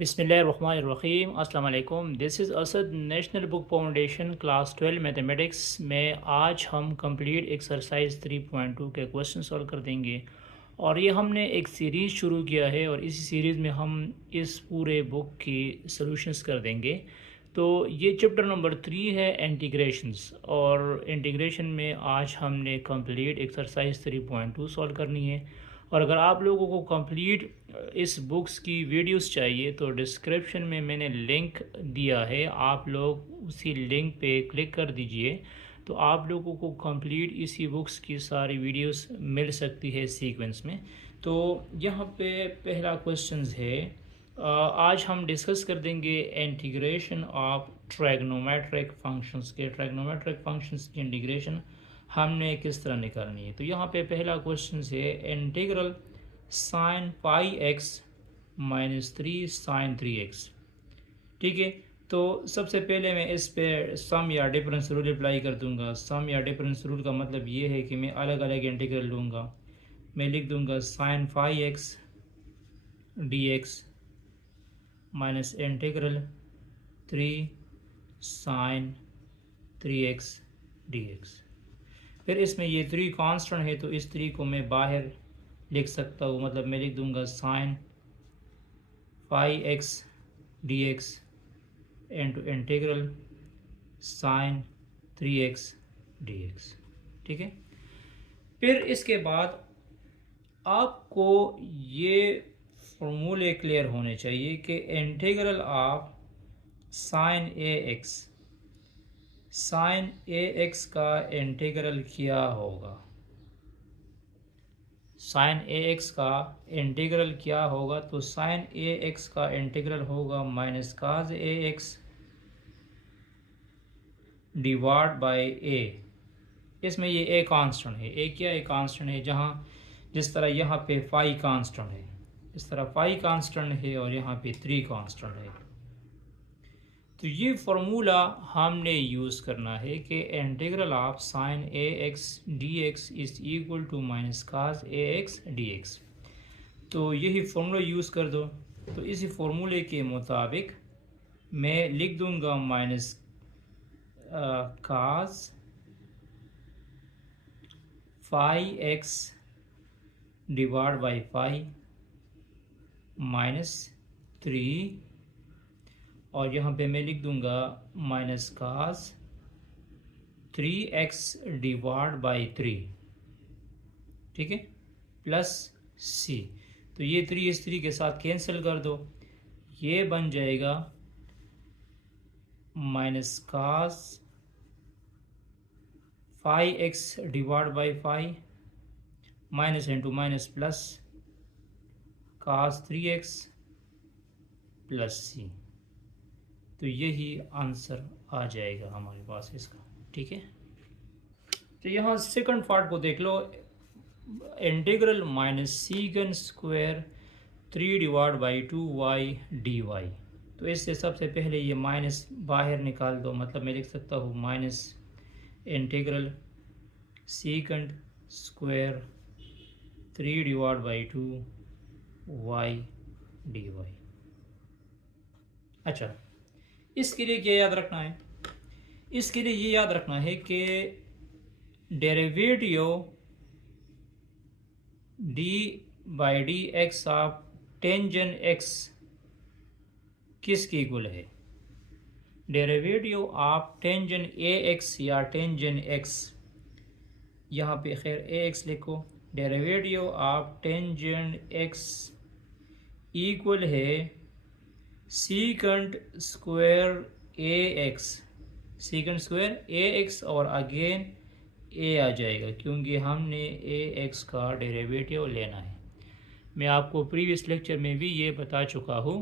बिस्मिल्लाहिर्रहमानिर्रहीम अस्सलाम वालेकुम। This is Asad national book foundation class 12 mathematics में आज हम कंप्लीट एक्सरसाइज 3.2 के क्वेश्चन सॉल्व कर देंगे। और ये हमने एक सीरीज़ शुरू किया है और इसी सीरीज़ में हम इस पूरे बुक की सॉल्यूशंस कर देंगे। तो ये चैप्टर नंबर 3 है इंटीग्रेशंस, और इंटीग्रेशन में आज हमने कंप्लीट एक्सरसाइज 3.2 सॉल्व करनी है। और अगर आप लोगों को कंप्लीट इस बुक्स की वीडियोस चाहिए तो डिस्क्रिप्शन में मैंने लिंक दिया है, आप लोग उसी लिंक पे क्लिक कर दीजिए तो आप लोगों को कंप्लीट इसी बुक्स की सारी वीडियोस मिल सकती है सीक्वेंस में। तो यहाँ पे पहला क्वेश्चन है, आज हम डिस्कस कर देंगे इंटीग्रेशन ऑफ ट्रायगोनोमेट्रिक फंक्शंस के। ट्रायगोनोमेट्रिक फंक्शंस की इंटीग्रेशन हमने किस तरह निकालनी है। तो यहाँ पे पहला क्वेश्चन है integral sine pi x minus 3 sine 3x। ठीक है, तो सबसे पहले मैं इस पे सम या डिफरेंस रूल अप्लाई कर दूंगा। सम या डिफरेंस रूल का मतलब ये है कि मैं अलग अलग इंटीग्रल लूँगा। मैं लिख दूंगा sine phi x d x minus integral 3 sine 3x dx। फिर इसमें ये 3 कांस्टेंट है तो इस 3 को मैं बाहर लिख सकता हूँ, मतलब मैं लिख दूंगा sine phi x d x into integral sine 3x dx। ठीक है, फिर इसके बाद आपको ये फॉर्मूले क्लियर होने चाहिए कि integral of sine a x का इंटीग्रल क्या होगा। साइन ए एक्स का इंटीग्रल क्या होगा, तो साइन ए एक्स का इंटीग्रल होगा minus cos a x divide by a. इसमें ये ए कांस्टेंट है। ए क्या है? कांस्टेंट है। जहाँ जिस तरह यहाँ पे फाई कांस्टेंट है, इस तरह फाई कांस्टेंट है और यहाँ पे 3 कांस्टेंट है। तो ये फार्मूला हमने यूज़ करना है कि integral of sine a x d x is equal to minus cos a x d x. तो यही फार्मूला यूज़ कर दो। तो इसी फार्मूले के मुताबिक मैं लिख दूंगा minus cos phi x divide by phi minus 3, और यहाँ पे मैं लिख दूंगा minus cause 3x divide by 3। ठीक है, प्लस c। तो ये 3 इस 3 के साथ कैंसिल कर दो, ये बन जाएगा minus cause 5x divide by 5 minus into minus plus cause 3x plus c। तो यही आंसर आ जाएगा हमारे पास इसका। ठीक है, तो यहाँ सेकंड पार्ट को देख लो। Integral minus secant square 3 divide by 2y dy। तो इससे सबसे पहले ये माइनस बाहर निकाल दो, मतलब मैं लिख सकता हूँ minus integral secant square 3 divide by 2y dy। अच्छा, इसके लिए क्या याद रखना है? इसके लिए ये याद रखना है कि derivative D by d x of tangent x किसके इक्वल है? Derivative of tangent a x या टेंजेंट एक्स, यहाँ पे खैर ए एक्स लिखो। Derivative of tangent x equal है secant square a x. Secant square a x और अगेन ए आ जाएगा क्योंकि हमने ए एक्स का डेरिवेटिव लेना है। मैं आपको प्रीवियस लेक्चर में भी ये बता चुका हूँ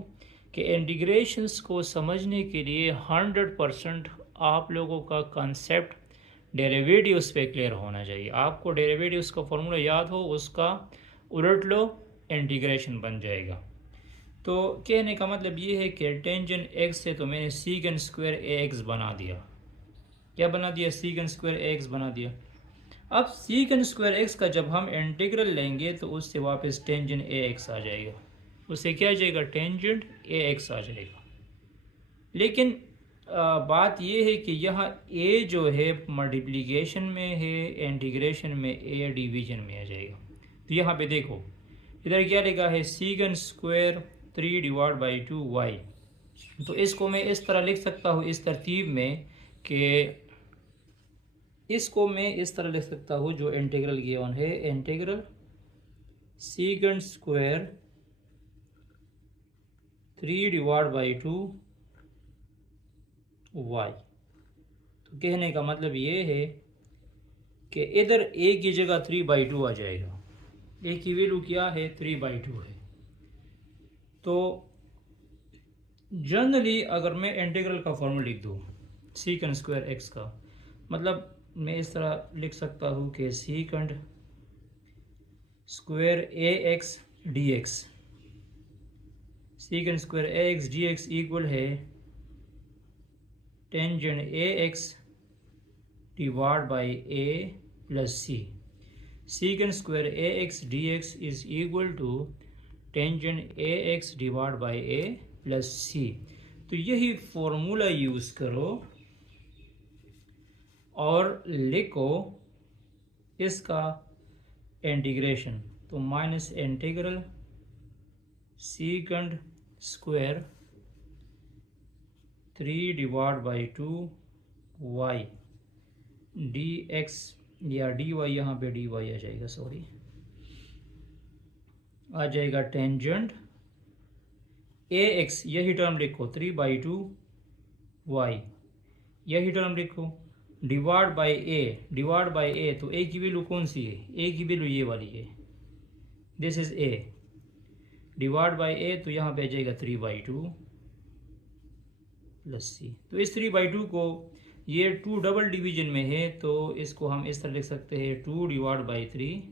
कि इंटीग्रेशंस को समझने के लिए 100% आप लोगों का कंसेप्ट डेरिवेटिव्स पे क्लियर होना चाहिए। आपको डेरिवेटिव्स का फॉर्मूला याद हो, उसका उलट लो, इंटीग्रेशन बन जाएगा। तो कहने का मतलब ये है कि टेंजेंट एक्स से तो मैंने सीकंड स्क्वायर ए एक्स बना दिया। क्या बना दिया? सीकंड स्क्वायर ए एक्स बना दिया। अब सीकंड स्क्वायर एक्स का जब हम इंटीग्रल लेंगे तो उससे वापस टेंजेंट ए एक्स आ जाएगा। उससे क्या आ जाएगा, टेंजेंट ए एक्स आ जाएगा। लेकिन बात ये है कि यहाँ ए जो है मल्टीप्लिकेशन में है, इंटीग्रेशन में ए डिवीजन में आ जाएगा। तो यहाँ पे देखो इधर क्या लिखा है, सीगन स्क्वायर 3/2y। तो इसको मैं इस तरह लिख सकता हूँ इस तरतीब में कि इसको मैं इस तरह लिख सकता हूँ जो इंटीग्रल गिवन है, इंटीग्रल सीगन स्क्वायर 3/2y। तो कहने का मतलब ये है कि इधर a की जगह 3/2 आ जाएगा। a की वैल्यू क्या है, 3/2 है। तो जनरली अगर मैं इंटीग्रल का फॉर्मूला लिख दूँ सीकंड स्क्वायर एक्स का, मतलब मैं इस तरह लिख सकता हूँ कि secant square a x d x, secant square a x d x equal है tangent a x divide by a plus c. Secant square a x d x is equal to tangent a x divide by a plus c. तो यही formula use करो और लिखो इसका integration. तो minus integral secant square 3/2y d x या d y, यहाँ पे डी वाई आ जाएगा, सॉरी आ जाएगा टेंजेंट ए एक्स, यही टर्म लिखो 3/2y, यही टर्म लिखो divide by a, divide by a. तो ए की वैल्यू कौन सी है, ए की वैल्यू ये वाली है, this is a, divide by a. तो यहाँ पे आ जाएगा 3/2 प्लस सी। तो इस 3/2 को, ये 2 डबल डिवीजन में है तो इसको हम इस तरह लिख सकते हैं 2/3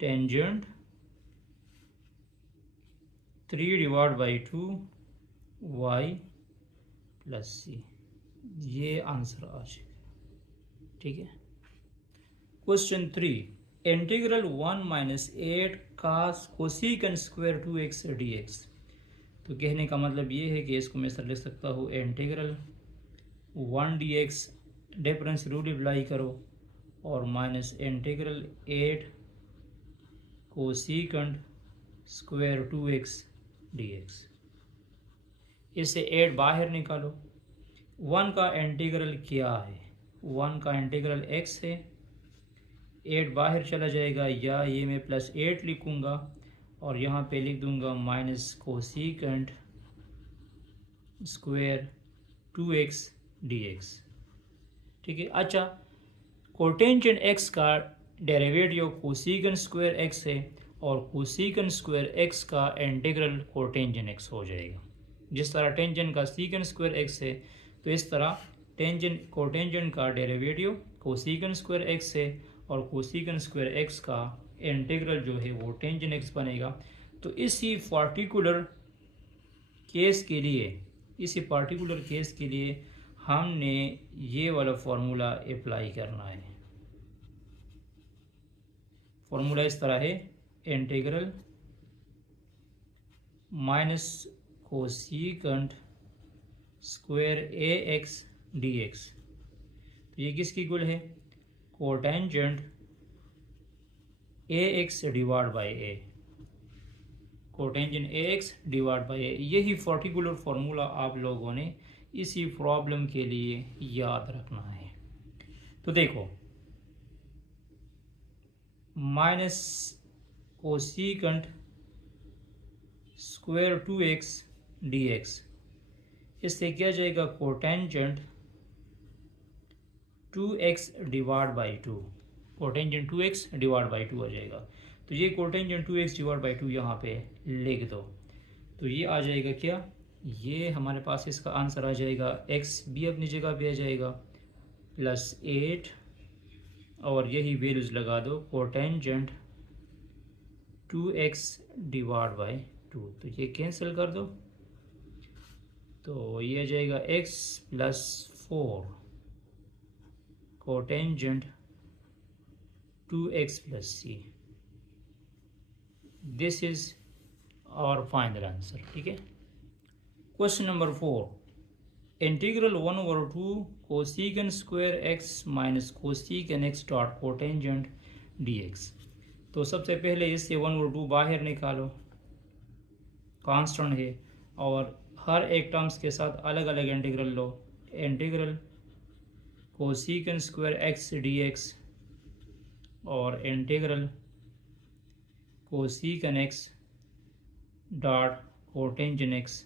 टेंजेंट 3/2y प्लस सी। ये आंसर आ जाएगा, ठीक है। Question 3, integral 1-8 cos कोसिकन square 2x dx। तो कहने का मतलब ये है कि इसको मैं इस तरह लिख सकता हूँ integral 1 dx, difference rule apply करो, और minus integral 8 कोसिकन square 2x dx। इससे 8 बाहर निकालो। 1 का इंटीग्रल क्या है, 1 का इंटीग्रल x है, 8 बाहर चला जाएगा, या ये मैं +8 लिखूँगा और यहाँ पे लिख दूँगा minus cosecant square 2x dx, ठीक है। अच्छा, कोटेंजेंट x का डेरिवेटिव कोसिकंट स्क्वायर x है और कोसिकंट स्क्वायर x का इंटीग्रल कोटेंजेंट x हो जाएगा। जिस तरह टेंजेंट का सीकंट स्क्वायर x है, तो इस तरह टेंजेंट कोटेंजेंट का डेरिवेटिव कोसिकंट स्क्वायर x है और कोसिकंट स्क्वायर x का इंटीग्रल जो है वो टेंजेंट x बनेगा। तो इसी पार्टिकुलर केस के लिए हमने ये वाला फार्मूला अप्लाई करना है। फार्मूला इस तरह है, integral minus cosecant square a x d x. तो ये किसकी इक्वल है, cotangent a x divide by a, cotangent a x divide by a. यही पर्टिकुलर फार्मूला आप लोगों ने इसी प्रॉब्लम के लिए याद रखना है। तो देखो, minus cosecant square 2x dx, इससे क्या जाएगा, cotangent 2x divide by 2, cotangent 2x divide by 2 आ जाएगा। तो ये कोटेंजेंट 2x डिवाइड बाई 2 यहाँ पे लिख दो। तो ये आ जाएगा क्या, ये हमारे पास इसका आंसर आ जाएगा, x भी अपनी जगह पे आ जाएगा +8, और यही वैल्यूज लगा दो, कोटेंजेंट 2x डिवाइड बाई 2। तो ये कैंसिल कर दो, तो ये आ जाएगा x +4 cotangent 2x + c। This is और फाइनल आंसर। ठीक है। Question number 4, integral 1/2 cosec square x minus cosec x dot cotangent dx। तो सबसे पहले इससे 1/2 बाहर निकालो, कांस्टेंट है, और हर एक टर्म्स के साथ अलग अलग इंटीग्रल लो। Integral cosec square x dx और integral cosec x dot cotangent x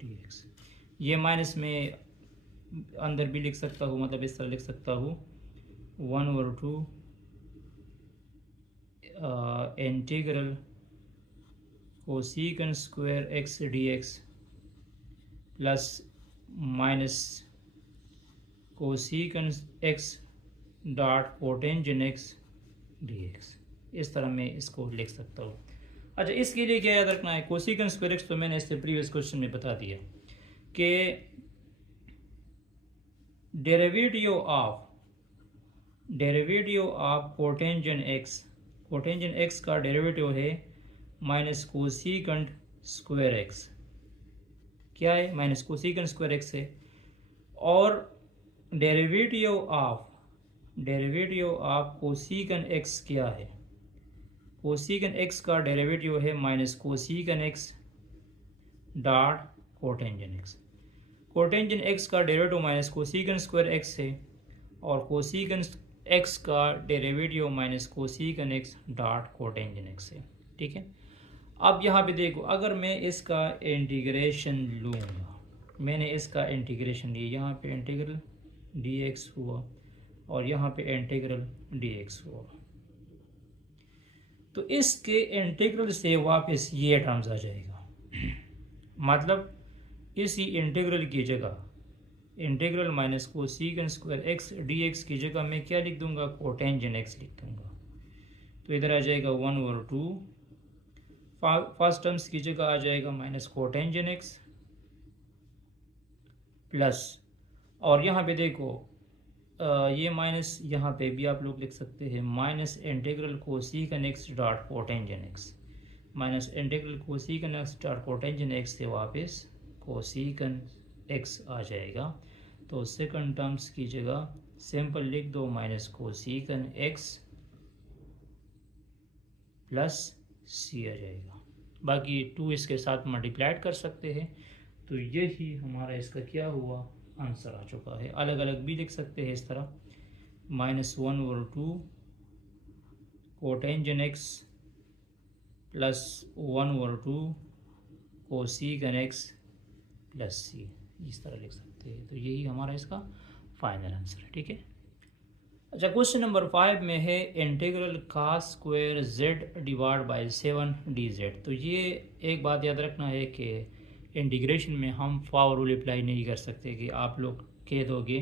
dx। ये माइनस में अंदर भी लिख सकता हूँ, मतलब इस तरह लिख सकता हूँ 1/2 integral cosec square x dx plus minus cosec x dot cotangent x dx। इस तरह मैं इसको लिख सकता हूँ। अच्छा, इसके लिए क्या याद रखना है, कोसेकन स्क्वायर एक्स तो मैंने इससे प्रीवियस क्वेश्चन में बता दिया कि डेरिवेटिव ऑफ कोटेंजेंट एक्स का डेरिवेटिव है माइनस कोसेकंट स्क्वायर एक्स। क्या है? माइनस कोसेकंट स्क्वायर एक्स है। और डेरिवेटिव ऑफ कोसेकन एक्स क्या है? कोसेकन एक्स का डेरिवेटिव है minus cosec x dot cotangent x. Cotangent x का derivative minus cosec square x है, और कोसेकन एक्स का derivative minus cosec x dot cotangent x है। ठीक है। अब यहाँ पे देखो, अगर मैं इसका इंटीग्रेशन लूँगा, मैंने इसका इंटीग्रेशन लिया, यहाँ पे इंटीग्रल dx हुआ और यहाँ पे इंटीग्रल dx हुआ, तो इसके इंटीग्रल से वापस ये टर्म्स आ जाएगा। मतलब इसी इंटीग्रल की जगह integral minus cosec square x dx की जगह मैं क्या लिख दूंगा? कोटेंजेंट एक्स लिख दूंगा। तो इधर आ जाएगा 1/2, फर्स्ट टर्म्स की जगह आ जाएगा माइनस कोटेंजेंट एक्स प्लस, और यहाँ पे देखो ये माइनस यहाँ पे भी आप लोग लिख सकते हैं minus integral cosec x dot cotangent x, minus integral cosec x dot cotangent x से वापस कोसेकन एक्स आ जाएगा। तो सेकंड टर्म्स की जगह सिंपल लिख दो माइनस कोसेकन एक्स प्लस सी आ जाएगा। बाकी 2 इसके साथ मल्टीप्लाइड कर सकते हैं। तो यही हमारा इसका क्या हुआ? आंसर आ चुका है। अलग अलग भी लिख सकते हैं इस तरह, -1/2 cotangent x plus 1/2 cosec x plus c, इस तरह लिख सकते हैं। तो यही हमारा इसका फाइनल आंसर है। ठीक है। अच्छा, क्वेश्चन नंबर 5 में है integral cos square z divide by 7 dz। तो ये एक बात याद रखना है कि इंटीग्रेशन में हम फॉर रूल अप्लाई नहीं कर सकते कि आप लोग कह दोगे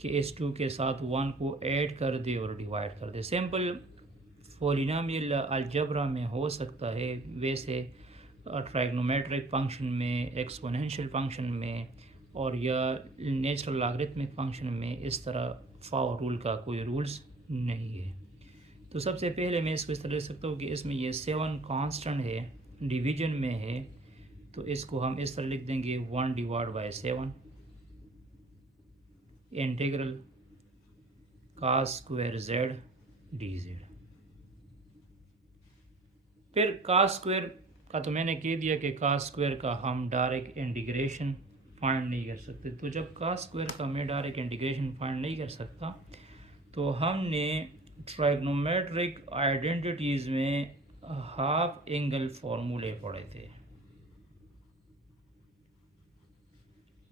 कि इस 2 के साथ 1 को ऐड कर दे और डिवाइड कर दे। सिंपल पॉलिनोमियल अलजेब्रा में हो सकता है, वैसे ट्राइग्नोमेट्रिक फंक्शन में, एक्सपोनेंशियल फंक्शन में और या नेचुरल लॉगरिथमिक फंक्शन में इस तरह फॉर रूल का कोई रूल्स नहीं है। तो सबसे पहले मैं इसको इस तरह लिख सकता हूँ कि इसमें ये 7 कांस्टेंट है, डिवीजन में है, तो इसको हम इस तरह लिख देंगे 1 divide by 7 integral cos square z dz। फिर cos स्क्वायर का तो मैंने कह दिया कि cos स्क्वायर का हम डायरेक्ट इंटीग्रेशन फाइंड नहीं कर सकते। तो जब cos स्क्वायर का मैं डायरेक्ट इंटीग्रेशन फाइंड नहीं कर सकता, तो हमने ट्राइग्नोमेट्रिक आइडेंटिटीज़ में हाफ एंगल फॉर्मूले पढ़े थे।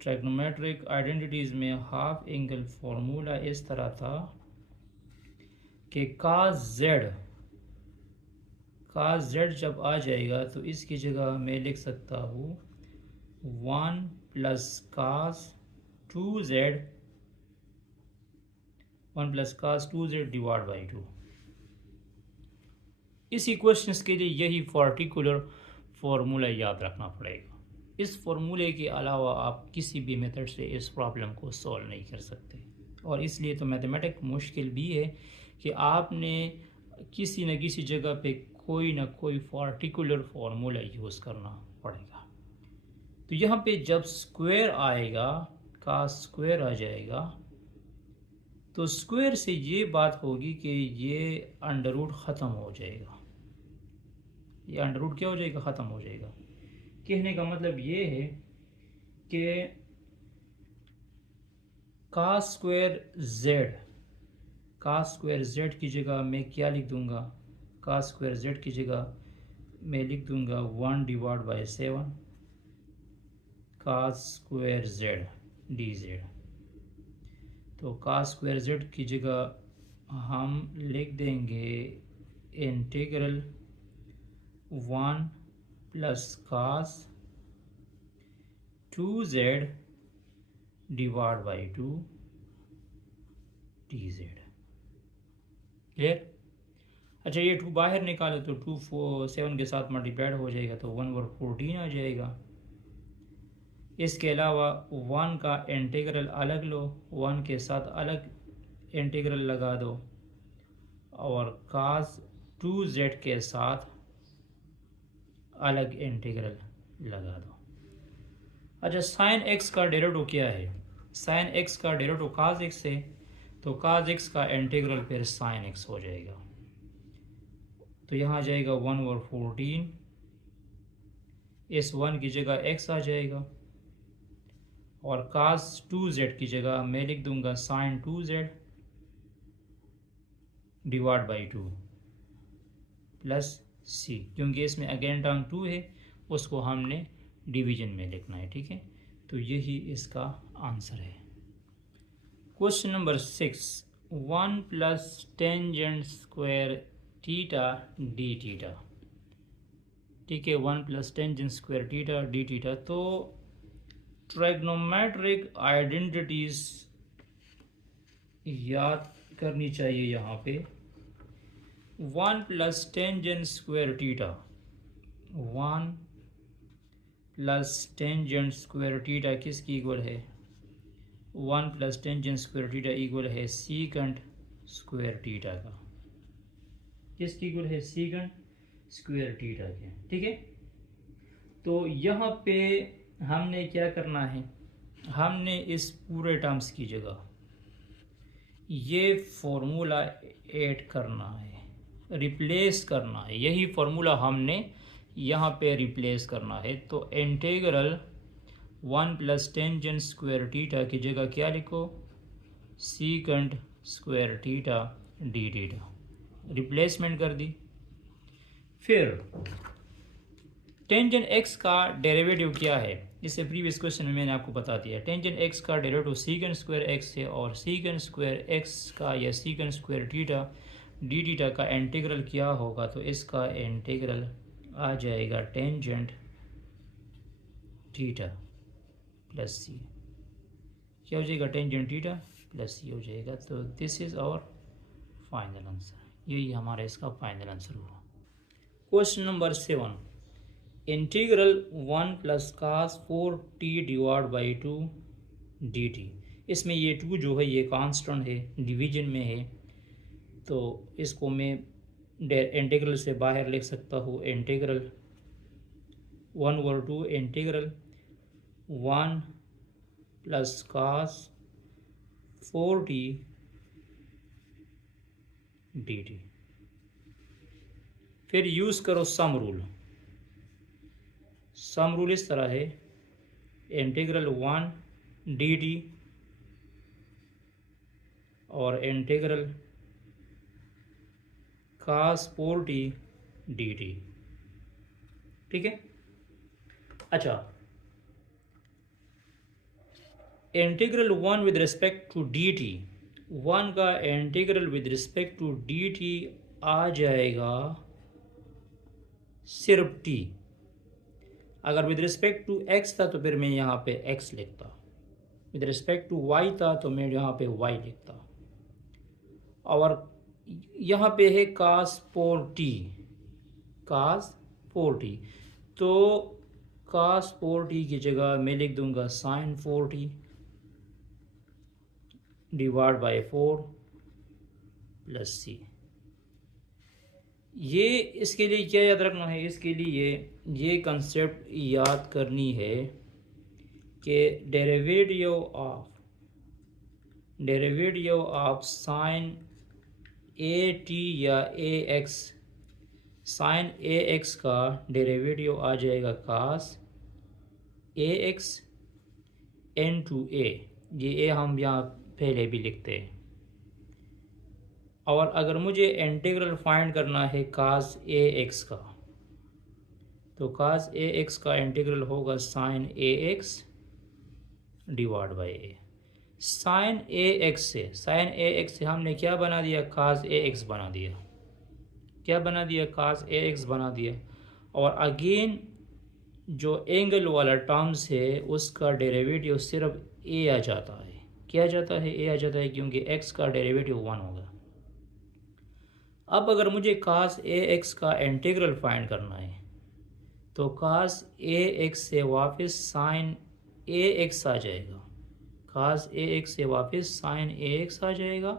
ट्राइग्नोमेट्रिक आइडेंटिटीज़ में हाफ एंगल फॉर्मूला इस तरह था कि cos z जब आ जाएगा तो इसकी जगह मैं लिख सकता हूँ 1 plus cos 2z divide by 2। इस इक्वेशंस के लिए यही पर्टिकुलर फार्मूला याद रखना पड़ेगा। इस फार्मूले के अलावा आप किसी भी मेथड से इस प्रॉब्लम को सॉल्व नहीं कर सकते, और इसलिए तो मैथमेटिक्स मुश्किल भी है कि आपने किसी न किसी जगह पे कोई ना कोई पार्टिकुलर फार्मूला यूज़ करना पड़ेगा। तो यहाँ पे जब स्क्वायर आएगा, का स्क्वायर आ जाएगा, तो स्क्वायर से ये बात होगी कि ये अंडर रूट ख़त्म हो जाएगा। ये अंडर रूट क्या हो जाएगा? ख़त्म हो जाएगा। कहने का मतलब ये है कि का स्क्वायर जेड की जगह मैं क्या लिख दूंगा? का स्क्वायर जेड की जगह मैं लिख दूंगा 1/7 का स्क्वायर जेड डी जेड। तो का स्क्वायर जेड की जगह हम लिख देंगे integral 1 plus cos 2z divide by 2 d z. Clear? अच्छा, ये 2 बाहर निकालो तो 2 7 के साथ मल्टीप्लाइड हो जाएगा तो 1/14 आ जाएगा। इसके अलावा 1 का इंटीग्रल अलग लो, 1 के साथ अलग इंटीग्रल लगा दो और कास 2z के साथ अलग इंटीग्रल लगा दो। अच्छा, साइन x का डेरिवेटिव क्या है? साइन x का डेरिवेटिव कास x है, तो कास x का इंटीग्रल फिर साइन x हो जाएगा। तो यहाँ आ जाएगा 1/14, इस 1 की जगह x आ जाएगा और कास 2z की जगह मैं लिख दूंगा sine 2z divide by 2 plus c, क्योंकि इसमें अगेन टर्म 2 है, उसको हमने डिवीजन में लिखना है। ठीक है, तो यही इसका आंसर है। Question number 6, 1 plus tangent square theta d theta. ठीक है, 1 plus tangent square theta d theta. तो ट्राइग्नोमेट्रिक आइडेंटिटीज याद करनी चाहिए यहाँ पे। 1 plus tangent square theta, 1 plus tangent square theta किसकी इक्वल है? 1 plus tangent square theta equal है सीकंट स्क्वायर थीटा का। किसकी इक्वल है? सीकंट स्क्वायर थीटा के। ठीक है, तो यहाँ पे हमने क्या करना है? हमने इस पूरे टर्म्स की जगह ये फॉर्मूला ऐड करना है, रिप्लेस करना है। यही फॉर्मूला हमने यहाँ पे रिप्लेस करना है। तो integral 1 plus tangent square theta की जगह क्या लिखो? Secant square theta d theta. Replacement कर दी। फिर टेंजेंट x का डेरिवेटिव क्या है? इससे प्रीवियस क्वेश्चन में मैंने आपको बता दिया। टेंजेंट x का डेरिवेटिव सीकंट स्क्वायर x है और सीकंट स्क्वायर x का या सीकंट स्क्वायर थीटा डी थीटा का इंटीग्रल क्या होगा? तो इसका इंटीग्रल आ जाएगा टेंजेंट थीटा प्लस सी। क्या हो जाएगा? टेंजेंट थीटा प्लस सी हो जाएगा। तो this is our final answer. यही हमारा इसका फाइनल आंसर हुआ। Question number 7, integral 1 plus cos 4t divide by 2 dt। इसमें ये 2 जो है ये कांस्टेंट है, डिवीजन में है, तो इसको मैं इंटीग्रल से बाहर लिख सकता हूँ। Integral 1/2 integral 1 plus cos 4t dt। फिर यूज़ करो सम रूल। सम रूल इस तरह है, इंटीग्रल 1 dt और इंटीग्रल कास 4t dt। ठीक है, अच्छा, integral 1 with respect to dt, 1 का integral with respect to dt आ जाएगा सिर्फ t। अगर विद रिस्पेक्ट टू x था तो फिर मैं यहाँ पे x लिखता, विद रिस्पेक्ट टू y था तो मैं यहाँ पे y लिखता, और यहाँ पे है कास 4t, कास 4t, तो कास 4t की जगह मैं लिख दूंगा sine 4t divide by 4 plus c. ये इसके लिए क्या याद रखना है, इसके लिए ये कंसेप्ट याद करनी है कि derivative of sine A T या ए एक्स, साइन ए एक्स का डेरिवेटिव आ जाएगा कास ए एक्स एन टू ए, ये ए हम यहाँ पहले भी लिखते हैं। और अगर मुझे इंटीग्रल फाइंड करना है कास ए एक्स का, तो कास ए एक्स का इंटीग्रल होगा sine a x divide by a. Sine a x से हमने क्या बना दिया, कास ए एक्स बना दिया। क्या बना दिया, कास ए एक्स बना दिया। और अगेन जो एंगल वाला टर्म्स है उसका डेरिवेटिव सिर्फ ए आ जाता है। क्या आ जाता है, ए आ जाता है, क्योंकि एक्स का डेरिवेटिव 1 होगा। अब अगर मुझे कास ए एक्स का इंटीग्रल फाइंड करना है तो कास ए एक्स से वापस साइन ए एक्स आ जाएगा, कास ए एक्स से वापस साइन ए एक्स आ जाएगा।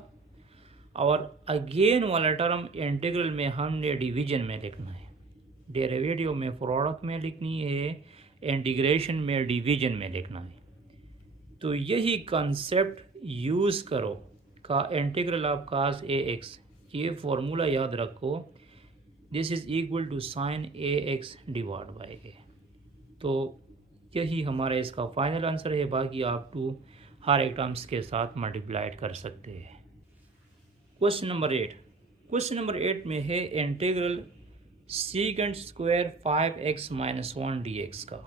और अगेन वाला टर्म इंटीग्रल में हमने डिवीजन में लिखना है, डेरिवेटिव में प्रोडक्ट में लिखनी है, इंटीग्रेशन में डिवीजन में लिखना है। तो यही कंसेप्ट यूज़ करो का integral of cos a x, ये फॉर्मूला याद रखो, this is equal to sine a x divide by a. तो यही हमारा इसका फाइनल आंसर है। बाकी आप टू हर एक टर्म्स के साथ मल्टीप्लाइड कर सकते हैं। क्वेश्चन नंबर 8, क्वेश्चन नंबर 8 में है integral secant square 5x - 1 dx का।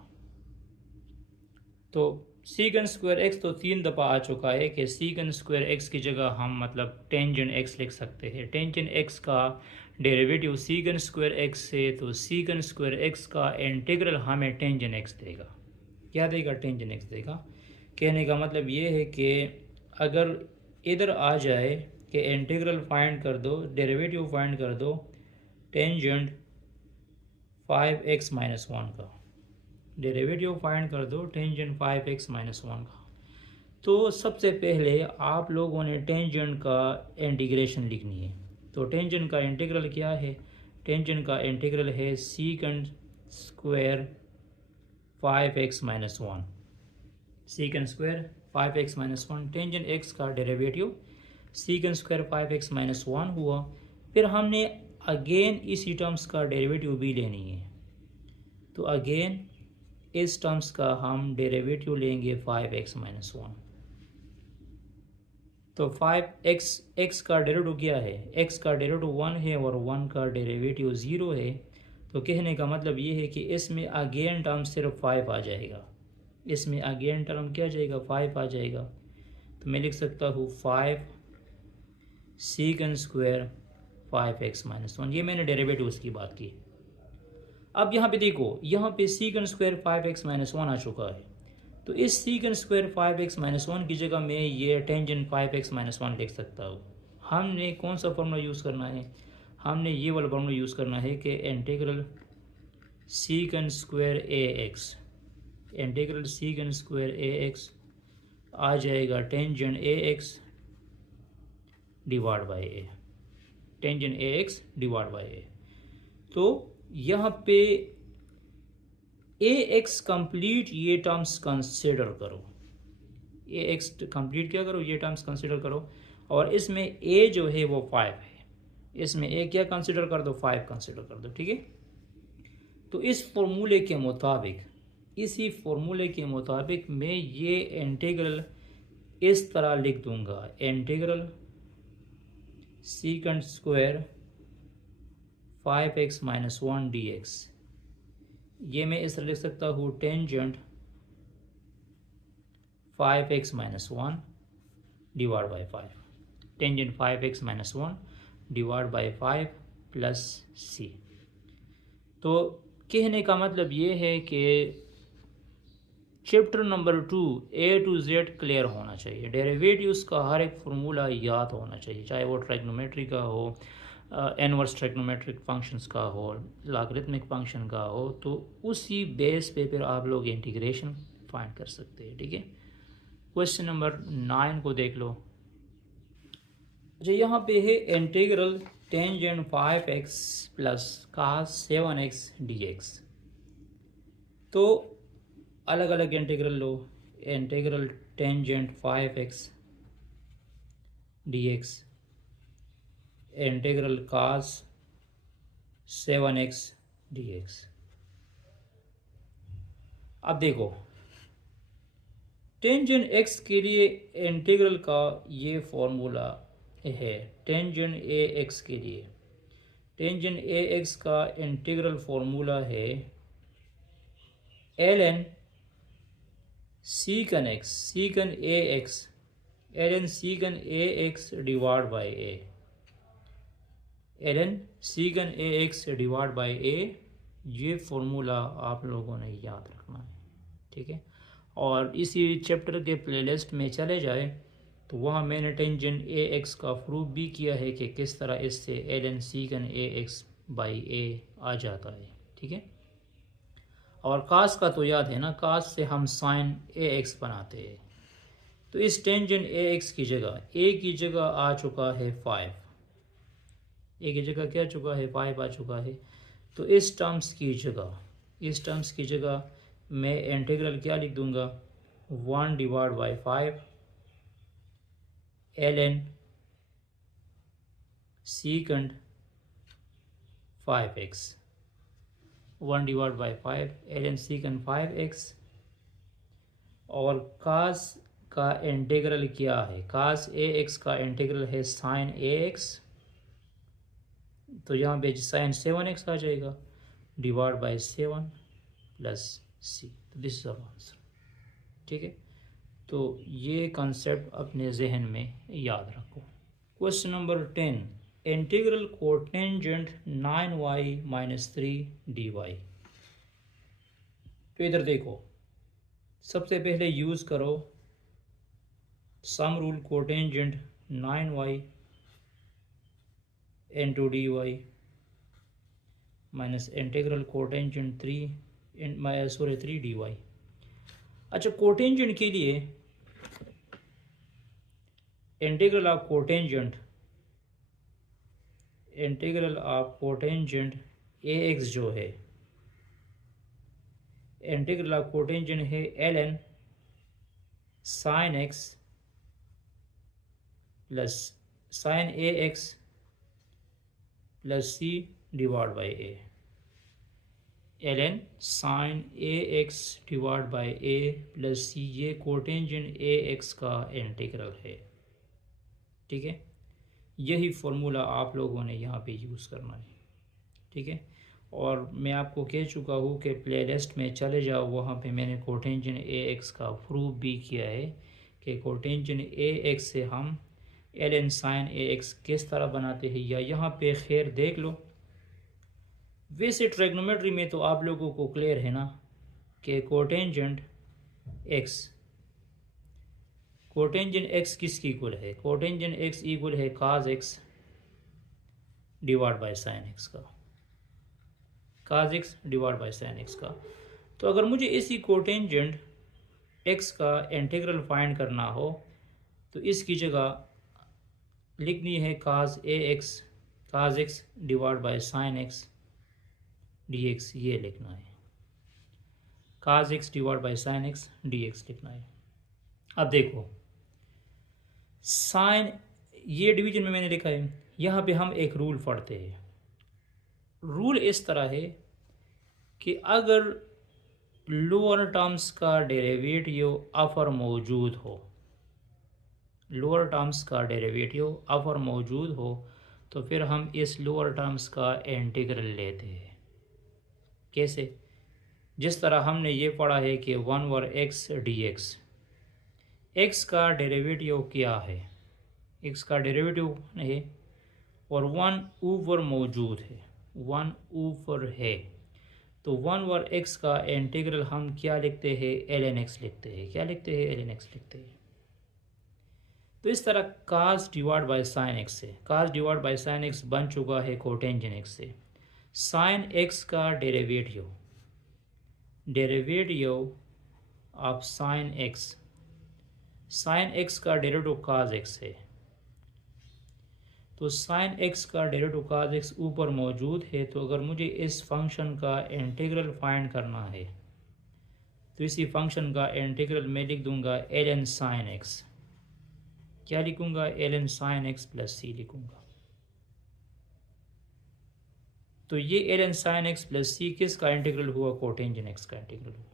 तो सीकेंट स्क्वायर एक्स तो 3 दफ़ा आ चुका है कि सीकेंट स्क्वायर एक्स की जगह हम मतलब टेंजेंट एक्स लिख सकते हैं। टेंजेंट एक्स का डेरिवेटिव सीकेंट स्क्वायर एक्स से, तो सीकेंट स्क्वायर एक्स का इंटीग्रल हमें टेंजेंट एक्स देगा। क्या देगा, टेंजेंट एक्स देगा। कहने का मतलब ये है कि अगर इधर आ जाए कि इंटीग्रल फाइंड कर दो, डेरिवेटिव फाइंड कर दो टेंजेंट 5x - 1 का, डेरिवेटिव फाइंड कर दो टेंजेंट 5x - 1 का। तो सबसे पहले आप लोगों ने टेंजेंट का इंटीग्रेशन लिखनी है। तो टेंजेंट का इंटीग्रल क्या है, टेंजेंट का इंटीग्रल है secant square 5x - 1, secant square 5x - 1, tangent x का डेरिवेटिव सीकेंट स्क्वायर 5x - 1 हुआ। फिर हमने अगेन इसी टर्म्स का डेरिवेटिव भी लेनी है। तो अगेन इस टर्म्स का हम डेरिवेटिव लेंगे 5x - 1। तो 5x का डेरिवेटिव क्या है, x का डेरिवेटिव 1 है और 1 का डेरिवेटिव 0 है। तो कहने का मतलब ये है कि इसमें अगेन टर्म सिर्फ 5 आ जाएगा, इसमें अगेन टर्म क्या जाएगा, 5 आ जाएगा। तो मैं लिख सकता हूँ 5 सीकेंट स्क्वायर 5x - 1, ये मैंने डेरिवेटिव उसकी बात की। अब यहाँ पे देखो, यहाँ पे सीकेंट स्क्वायर 5x - 1 आ चुका है। तो इस सीकेंट स्क्वायर 5x - 1 की जगह मैं ये टेंजेंट 5x - 1 लिख सकता हूँ। हमने कौन सा फॉर्मूला यूज़ करना है, हमने ये वाला फॉर्मूला यूज़ करना है कि integral secant square a x, integral secant square a x आ जाएगा tangent a x divide by a, tangent a x divide by a. तो यहाँ पे ए एक्स कंप्लीट ये टर्म्स कंसिडर करो, ए एक्स कंप्लीट क्या करो, ये टर्म्स कंसिडर करो। और इसमें ए जो है वो 5 है, इसमें ए क्या कंसिडर कर दो, 5 कंसिडर कर दो, ठीक है। तो इस फॉर्मूले के मुताबिक, इसी फॉर्मूले के मुताबिक मैं ये इंटीग्रल इस तरह लिख दूंगा, integral secant square 5x - 1 dx। ये मैं इस तरह लिख सकता हूँ tangent 5x - 1 divide by 5, tangent 5x - 1 divide by 5 plus c। तो कहने का मतलब ये है कि chapter number 2 A to Z clear होना चाहिए, डेरिवेटिव्स का हर एक फार्मूला याद होना चाहिए, चाहे वो ट्रिग्नोमेट्री का हो, इनवर्स ट्रिग्नोमेट्रिक फंक्शंस का हो, लॉगरिथमिक फंक्शन का हो। तो उसी बेस पे फिर आप लोग इंटीग्रेशन फाइंड कर सकते हैं, ठीक है। क्वेश्चन नंबर 9 को देख लो। अच्छा, यहाँ पे है integral tangent 5x plus cos 7x dx। तो अलग अलग इंटीग्रल लो। Integral tangent 5x dx, integral cos 7x dx। अब देखो टेंजेंट x के लिए इंटीग्रल का ये फॉर्मूला है। टेंजेंट ax के लिए टेंजेंट ax का इंटीग्रल फॉर्मूला है ln secant x, secant ax, ln secant ax divide by a, ln secant ax divide by a। ये फॉर्मूला आप लोगों ने याद रखना है, ठीक है। और इसी चैप्टर के प्लेलिस्ट में चले जाए तो वहाँ मैंने टेंजेंट ax का प्रूफ भी किया है कि किस तरह इससे ln secant ax by a आ जाता है, ठीक है। और कास का तो याद है ना, कास से हम साइन ax बनाते हैं। तो इस टेंजेंट ax की जगह a की जगह आ चुका है 5, a की जगह क्या चुका है 5 आ चुका है। तो इस टर्म्स की जगह मैं इंटीग्रल क्या लिख दूंगा 1 divide by 5 ln secant 5x, 1 divide by 5 ln secant 5x। और cos का इंटीग्रल क्या है, cos ax का इंटीग्रल है sin ax। तो यहाँ पे sin 7x आ जाएगा डिवाइड बाई 7 प्लस c। तो दिस इज आवर आंसर, ठीक है। तो ये कॉन्सेप्ट अपने जहन में याद रखो। Question number 10, integral cotangent 9y minus 3 dy। तो इधर देखो, सबसे पहले यूज़ करो sum rule cotangent 9y into d y minus integral cotangent 3 d y. अच्छा, कोटेंजेंट के लिए इंटीग्रल ऑफ कोटेंजेंट ax जो है, इंटीग्रल ऑफ कोटेंजेंट है ln sin x plus sin ax plus c divide by a, ln sin ax divide by a plus c। ये cotangent ax का integral है, ठीक है। यही फॉर्मूला आप लोगों ने यहाँ पे यूज़ करना है, ठीक है। और मैं आपको कह चुका हूँ कि प्लेलिस्ट में चले जाओ, वहाँ पे मैंने कोटेंजेंट ax का प्रूफ भी किया है कि कोटेंजेंट ax से हम ln sin ax किस तरह बनाते हैं, या यहाँ पे खैर देख लो। वैसे ट्रिग्नोमेट्री में तो आप लोगों को क्लियर है ना कि कोटेंजेंट x किसकी इक्वल है, कोटेंजेंट x इक्वल है cos x divide by sin x का, cos x divide by sin x का। तो अगर मुझे इसी कोटेंजेंट x का इंटीग्रल फाइंड करना हो तो इसकी जगह लिखनी है cos x divide by sin x dx, ये लिखना है, cos x divide by sin x dx लिखना है। अब देखो साइन, ये डिवीजन में मैंने लिखा है, यहाँ पे हम एक रूल पढ़ते हैं। रूल इस तरह है कि अगर लोअर टर्म्स का डेरिवेटिव अपर मौजूद हो, लोअर टर्म्स का डेरिवेटिव अपर मौजूद हो तो फिर हम इस लोअर टर्म्स का इंटीग्रल लेते हैं। कैसे? जिस तरह हमने ये पढ़ा है कि 1/x dx, x का डेरिवेटिव क्या है, x का डेरिवेटिव है और 1 ऊपर मौजूद है, 1 ऊपर है, तो 1/x का इंटीग्रल हम क्या लिखते हैं, ln x लिखते हैं। क्या लिखते हैं? ln x लिखते हैं। तो इस तरह cos divide by sine x से, cos divide by sine x बन चुका है कोटेंजेंट x से। साइन x का derivative of sine x, sine x का डेरिवेटिव cos x है। तो साइन एक्स का डेरिवेटिव काज एक्स ऊपर मौजूद है, तो अगर मुझे इस फंक्शन का इंटीग्रल फाइंड करना है तो इसी फंक्शन का इंटीग्रल मैं लिख दूंगा एल एन साइन एक्स। क्या लिखूंगा? L n sine x plus c लिखूंगा। तो ये l n sine x plus c किसका इंटीग्रल हुआ? कोटेंजेंट एक्स का इंटीग्रल हुआ।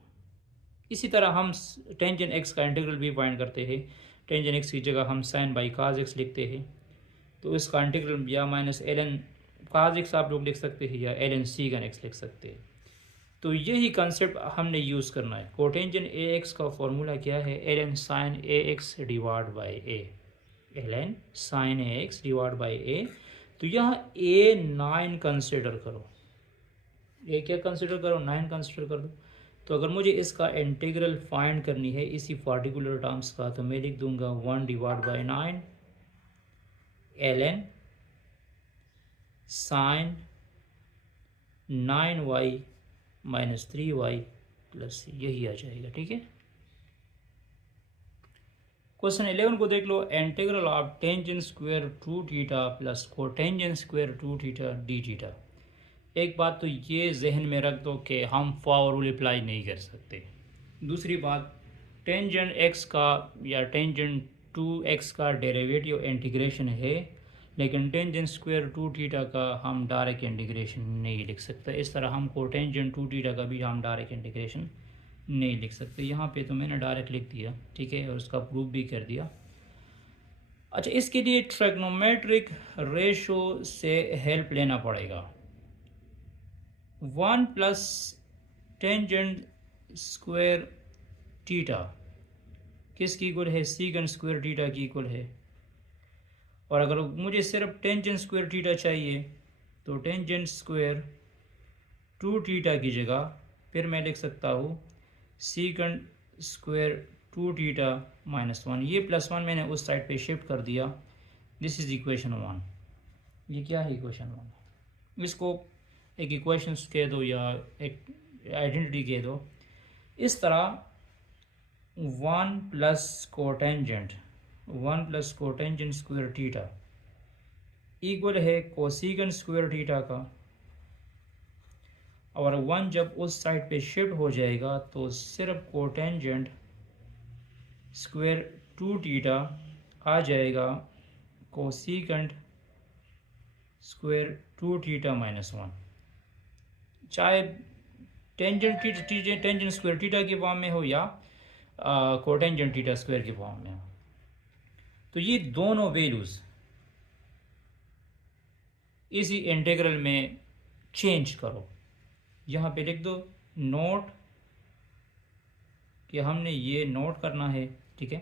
इसी तरह हम टेंजेंट एक्स का इंटीग्रल भी फाइंड करते हैं। टेंजेंट एक्स की जगह हम साइन बाई काज एक्स लिखते हैं, तो इसका इंटीग्रल या minus l n cos x आप लोग लिख सकते हैं या एल एन सीगन एक्स लिख सकते हैं। तो यही कंसेप्ट हमने यूज़ करना है। कोटेंजेंट ए एक्स का फॉर्मूला क्या है? L n sine a x divide by a, l n sine a x divide by a. तो यहाँ ए 9 कंसिडर करो, ए क्या कंसिडर करो? 9 कंसिडर कर दो। तो अगर मुझे इसका इंटीग्रल फाइंड करनी है इसी पार्टिकुलर टर्म्स का, तो मैं लिख दूंगा 1 divide by 9 l n sine 9y minus 3y plus यही आ जाएगा। ठीक है, क्वेश्चन 11 को देख लो। Integral of tangent square 2 theta plus cotangent square 2 theta d theta. एक बात तो ये जहन में रख दो कि हम फॉर रूल अप्लाई नहीं कर सकते। दूसरी बात, टेंजेंट एक्स का या टेंजेंट 2x का डेरिवेटिव इंटीग्रेशन है, लेकिन टेंजेंट स्क्वायर 2 थीटा का हम डायरेक्ट इंटीग्रेशन नहीं लिख सकते। इस तरह हम कोटेंजेंट 2 थीटा का भी हम डायरेक्ट इंटीग्रेशन नहीं लिख सकते। यहाँ पे तो मैंने डायरेक्ट लिख दिया, ठीक है, और उसका प्रूफ भी कर दिया। अच्छा, इसके लिए ट्रिग्नोमेट्रिक रेशो से हेल्प लेना पड़ेगा। 1 प्लस टेंजेंट स्क्वायर थीटा किसकी इक्वल है? सीकेंट स्क्वायर थीटा की इक्वल है। और अगर मुझे सिर्फ टेंजेंट स्क्वायर थीटा चाहिए तो टेंजेंट स्क्वायर 2 थीटा की जगह फिर मैं लिख सकता हूँ सीकेंट स्क्वायर 2 थीटा माइनस 1। ये +1 मैंने उस साइड पे शिफ्ट कर दिया। This is equation 1। ये क्या है? इक्वेशन 1। इसको एक इक्वेशन कह दो या एक आइडेंटिटी कह दो। इस तरह 1 plus cotangent square theta equal है कोसीकेंट स्क्वायर थीटा का, और 1 जब उस साइड पे शिफ्ट हो जाएगा तो सिर्फ कोटेंजेंट स्क्वायर 2 थीटा आ जाएगा कोसीकेंट स्क्वायर 2 थीटा माइनस 1। चाहे टेंजेंट स्क्वायर थीटा की फॉर्म में हो या कोटेंजेंट थीटा स्क्वायर की फॉर्म में हो। तो ये दोनों वैल्यूज इसी इंटीग्रल में चेंज करो। यहाँ पे लिख दो नोट कि हमने ये नोट करना है। ठीक है,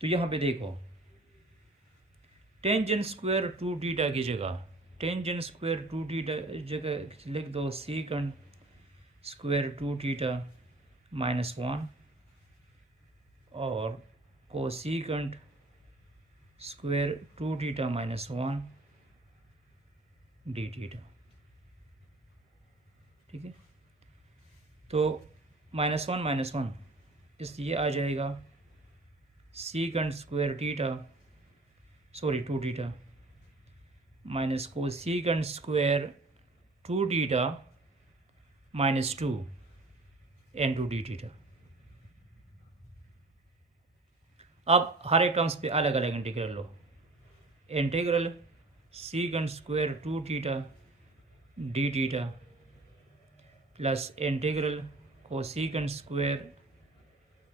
तो यहाँ पे देखो टेंजेंट स्क्वायर 2 थीटा की जगह टेंजेंट स्क्वायर 2 थीटा जगह लिख दो सीकेंट स्क्वायर 2 थीटा माइनस 1 और cosecant square 2 theta minus 1 d theta. ठीक है, तो -1 इस ये आ जाएगा secant square theta 2 theta minus cosecant square 2 theta minus 2 n2 d theta. अब हर एक टर्म्स पे अलग अलग इंटीग्रल लो। Integral secant square 2 theta d theta plus integral cosecant square